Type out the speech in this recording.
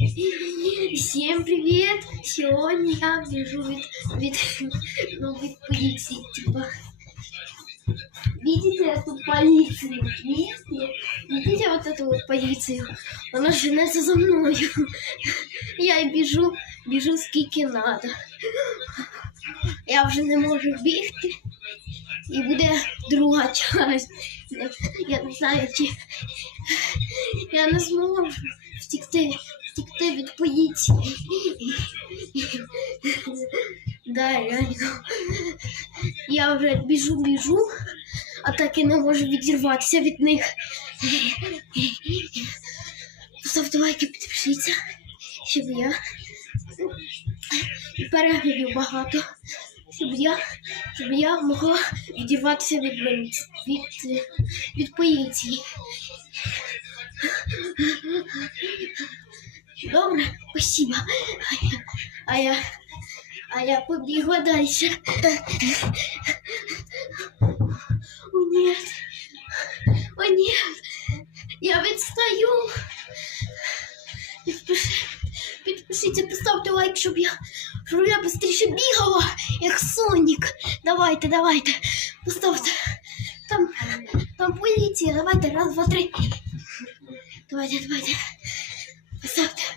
Всем привет! Сегодня я бежу від, від, ну, від полиции, типа. Видите эту полицию? Видите? Видите вот эту вот полицию? Она женется за мною. Я и бежу, бежу скільки надо. Я вже не можу бігти. І буде друга часть. Я не знаю, чи я не зможу втікти, втікти від. Да, реально. Я вже біжу, біжу, а так і не можу відірватися від них. Поставте лайки, підпишіться, щоб я і переглядів багато. Щоб я, щоб я могла відірватися від, поліції- від, від поліції. Добре, спасибо. А я, а я, а я побігла далі. О, нет. О, нет. Я відстаю. Підпиши, підпишіться, поставте лайк, щоб я, щоб я швидше бігала, як Сонік. Давайте, давайте. Поставте. Там, там поліція. Давайте, раз, два, три. Давайте, давайте. Ставте, ставте, ставте.